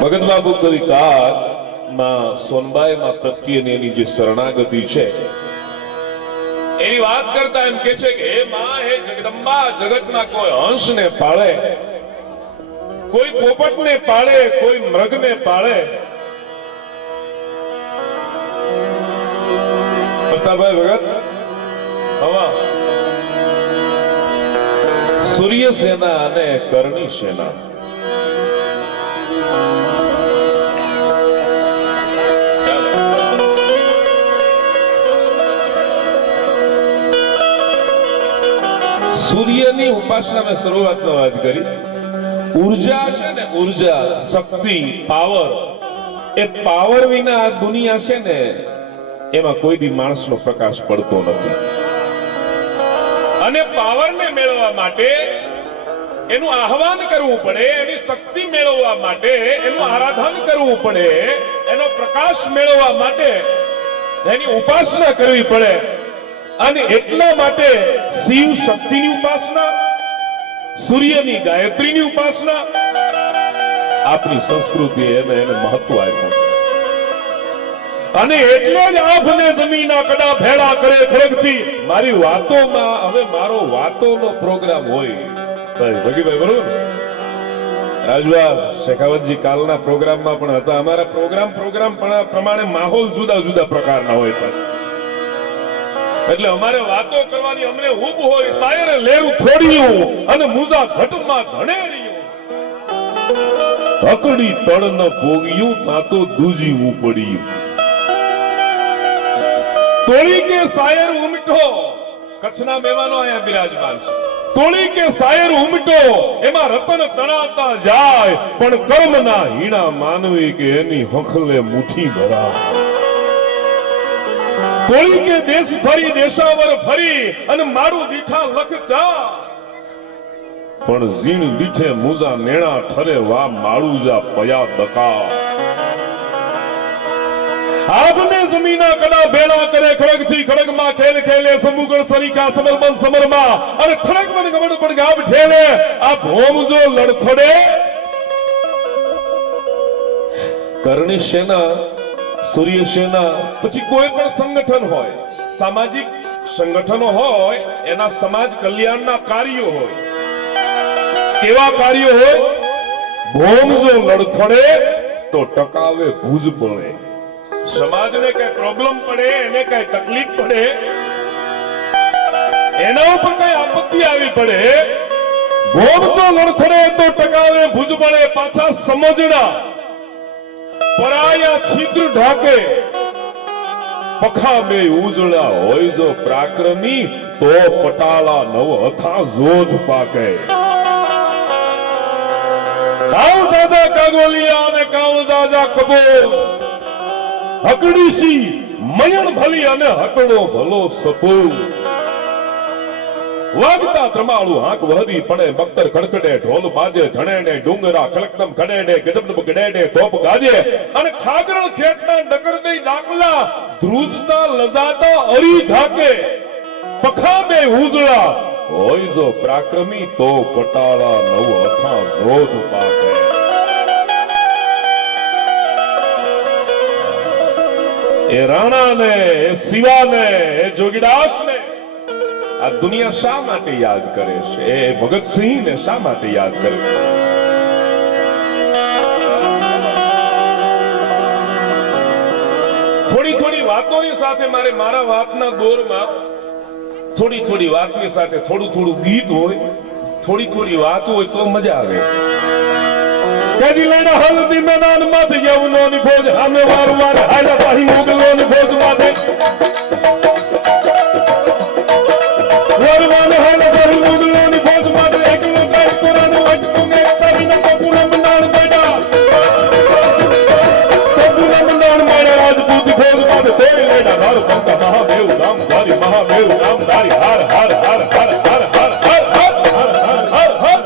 ભગત બાબુ કવિકાર માં સોનબાઈ માં પ્રત્યેની એની જે શરણાગતિ છે એની વાત કરતા એમ કે છે કે હે માં, હે જગદંબા, જગતમાં કોઈ હંસને પાળે, કોઈ પોપટને પાળે, કોઈ મૃગને પાળે. પ્રતાપભાઈ ભગત હવા સૂર્ય સેના અને કરણી સેના સૂર્યની ઉપાસના મેં શરૂઆતમાં વાત કરી. ઉર્જા છે ને, ઉર્જા, શક્તિ, પાવર, એ પાવર વિના આ દુનિયા છે ને એમાં કોઈ દી માણસનો પ્રકાશ પડતો નથી. અને પાવરને મેળવવા માટે એનું આહવાન કરવું પડે, એની શક્તિ મેળવવા માટે એનું આરાધન કરવું પડે, એનો પ્રકાશ મેળવવા માટે એની ઉપાસના કરવી પડે. અને એટલા માટે શિવ શક્તિની ઉપાસના, સૂર્યની ગાયત્રીની ઉપાસના, આપણી સંસ્કૃતિએ એને મહત્વ આપ્યું. અને એટલે જ આભને જમીનના કડા ભેળા કરે ખડગથી. મારી વાતોમાં હવે મારો વાતોનો પ્રોગ્રામ હોય ભગીભાઈ, બરોબર? રાજવા શેખાવતજી કાલના પ્રોગ્રામમાં પણ હતા. અમારા પ્રોગ્રામ પ્રમાણે માહોલ જુદા જુદા પ્રકારના હોય છે. એટલે અમારે વાતો કરવાની અમને ઊભ હોય. શાયરે લેરું થોડ્યું અને મુજા ઘટમાં ઘણેડ્યું, હકડી તળ ન ભોગ્યું તાતો દૂજીવું પડ્યું. તોડી કે શાયર ઉમટો, કચ્છના મહેમાનો અહીંયા બિરાજમાન છે. તોડી કે શાયર ઉમટો, એમાં રતન તણાતા જાય, પણ કર્મના હીણા માનવી કે એની હંખલે મુઠ્ઠી ભરાય. તોડી કે દેશ ફરી દેશાવર ફરી અને મારું દીઠા લખ ચા, પણ ઝીણ દીઠે મુજા નેણા ઠરે વા માળુજા પયા દકા. આભને જમીના કડા ભેળા કરે ખડગથી ખડગમાં ખેલ ખેલે, સમુગણ સરીકા સમરબન સમરમાં, અને ખડગ મન ગમડ પણ ગાબ ઠેલે. આ ભોમજો લડથડે કરણી સેના, સૂર્ય સેના, પછી કોઈ પણ સંગઠન હોય, સામાજિક સંગઠનો હોય, એના સમાજ કલ્યાણના કાર્યો હોય. કેવા કાર્યો હોય? ભોમજો લડથડે તો ટકાવે ભુજ પડે. સમાજને કઈ પ્રોબ્લેમ પડે, એને કઈ તકલીફ પડે, એના ઉપર કઈ આપત્તિ આવી પડે, ભોમજો લડથડે તો ટકાવે ભુજ પડે. પાછા સમજણા પરાયા છિદ્ર ઢાકે, પખા બે ઉજળા હોય જો પ્રાક્રમી, તો પટાળા નવ હથા જોધ પાકે. કાવ જાજા કાગોલિયા અને કાવ જાજા કબોલ, હકડીસી મયણ ભલી અને હકડો ભલો સપોલ. વાગતા ત્રમાળું હાક વહદી પડે, બખ્તર ખડખડે, ઢોલ બાજે, ધણેડે, ડુંગરા ખલકદમ ખડેડે, ગજબ ગડેડે, તોપ ગાજે, અને ખાગરણ ખેટના ડકરદઈ ડાકલા ધ્રુજતા લજાતા અરી ધાકે. પખા બે ઉજળા હોય જો પ્રાક્રમી, તો પટાળા નવ હથા જોધ પાકે. એ રાણાને, એ શિવાને, એ જોગીદાસને આ દુનિયા શા માટે યાદ કરે છે? એ ભગતસિંહને શા માટે યાદ કરે છે? થોડી થોડી વાતોની સાથે મારે મારા વાતના દોરમાં થોડી વાતની સાથે થોડું ગીત હોય, થોડી વાત હોય તો મજા આવે. કેજી લઈને હલ્દી મેદાન માથે યવનોની ભોજ, સામે વારવાર હાજા પાહી મોગલોની ભોજ માથે. વારવાર હાજા પાહી મોગલોની ભોજ માથે, એકલો કાઈ કોરાનો અટકું ને તારીના કપૂરા મંડાણ બેટા. કપૂરા મંડાણ મારે રાજપૂત ભોજ માથે, તેરી લેડા ધાર પંકા મહાદેવ રામ ધારી, મહાદેવ રામ ધારી. હાર હાર હાર હાર હાર હાર હાર હાર હાર હાર હાર.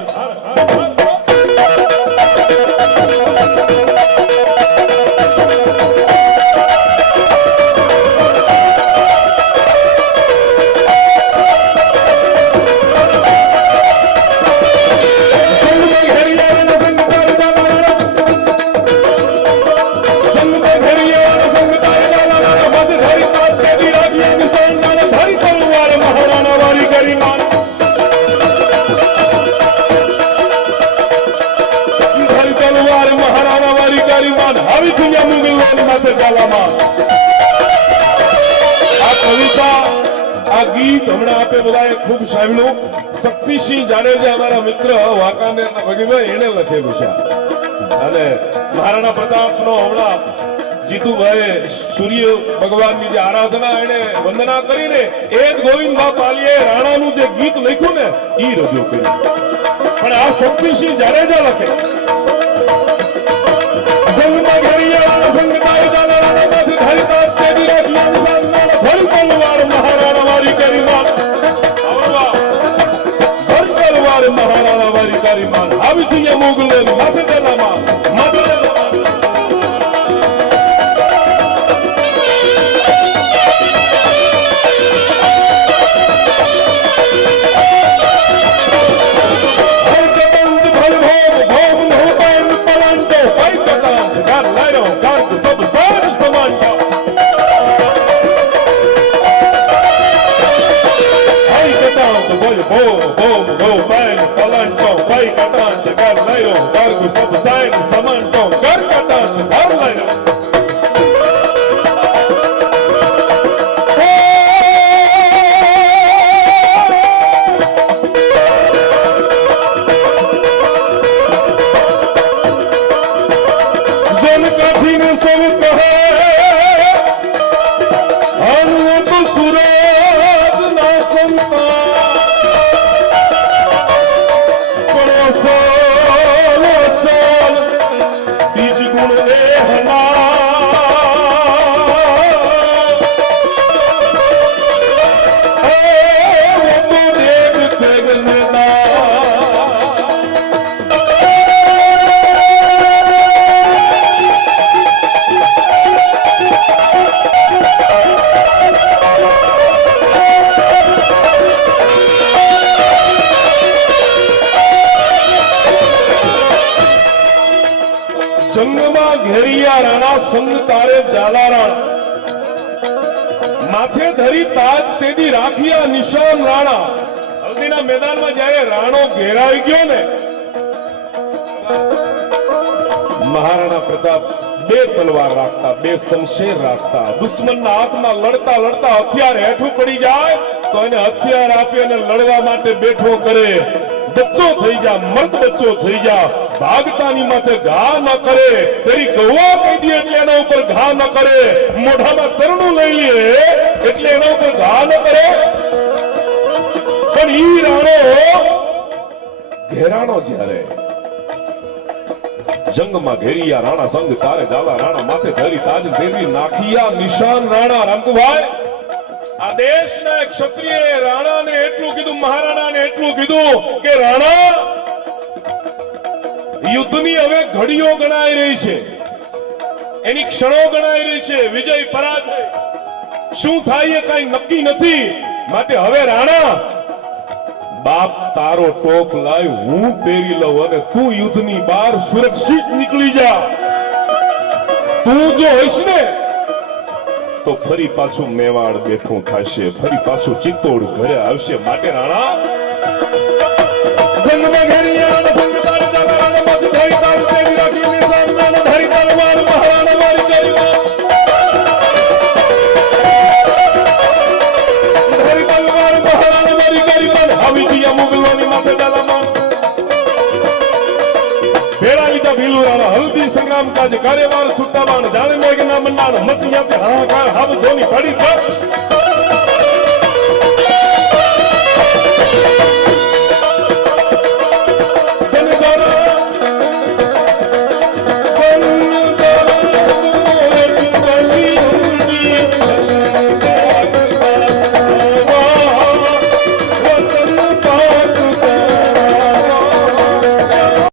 ખૂબ સાંભળ્યું. શક્તિસિંહ જાડેજા અમારા મિત્ર વાંકાનેર ભગીભાઈ એને લખેલું છે. અને મહારાણા પ્રતાપનો હમણાં જીતુભાઈ સૂર્ય ભગવાનની જે આરાધના એને વંદના કરીને એ જ ગોવિંદભા પાલીએ રાણાનું જે ગીત લખ્યું ને એ રજૂ કર્યું. પણ આ શક્તિસિંહ જાડેજા લખે સંગમાં ઘેરિયા સંગતાય જાલારામાંથી ધરિતા તેદી રાખિયા નિશાન ભર તલવાર મહારાણા વારી કરી માન આવવા ભર તલવાર મહારાણા વારી કરી માન આવી થી મોગલો માથે દેલામાં માથે જંગમાં ઘેરિયા રાણા સંગ તારે જાલારાણા માથે ધરી તાજ તેદી રાખિયા નિશાન રાણા. હલ્દીના મેદાનમાં જ્યારે રાણો ઘેરાઈ ગયો ને મહારાણા પ્રતાપ બે તલવાર રાખતા, બે શમશેર રાખતા. દુશ્મનના હાથમાં લડતા લડતા હથિયાર હેઠું પડી જાય તો એને હથિયાર આપી અને લડવા માટે બેઠો કરે. બચ્ચો થઈ જા, મર્દ બચ્ચો થઈ જા, ભાગતાની માથે ઘા ન કરે, તેરી ગૌવા કહી દે એટલે એના ઉપર ઘા ન કરે, મોઢામાં તરણું લઈ લે એટલે એના ઉપર ઘા ન કરે. પણ ઈ રાણો ઘેરાણો જ્યારે જંગમાં ઘેરિયા રાણા સંગ તારે જાલા રાણા માથે ધરી તાજ દેવી નાખિયા નિશાન રાણા. રામકુભાઈ આ દેશના ક્ષત્રિય રાણાને એટલું કીધું, મહારાણાને એટલું કીધું કે રાણા યુદ્ધની હવે ઘડીઓ ગણાઈ રહી છે, એની ક્ષણો ગણાઈ રહી છે. વિજય પરાજય શું થાય એ કઈ નક્કી નથી. માટે હવે રાણા બાપ તારો ટોક લાય, હું પહેરી લઉં અને તું યુદ્ધની બહાર સુરક્ષિત નીકળી જા. તું જો હોઈશ ને તો ફરી પાછું મેવાડ બેઠું થશે, ફરી પાછું ચિત્તોડ ઘરે આવશે. માટે રાણા જંગમાં ઘેરિયા સંગ તારે જાલારાણા માથે ધરી તાજ તેદી રાખી નિશાન રાણા ધરી તલવાર મહારાણા વારી કરી માન ધરી તલવાર મહારાણા વારી કરી માન આવી થી મોગલોની માથે ડાલામાં ભેળા લીધા ભીલું રાણા હલ્દી સંગ્રામ કાજ કાર્યવાર છૂટાવાણ જાણે મેઘના મંડાણ મચિયા છે હાહાકાર હાવ જોની પડી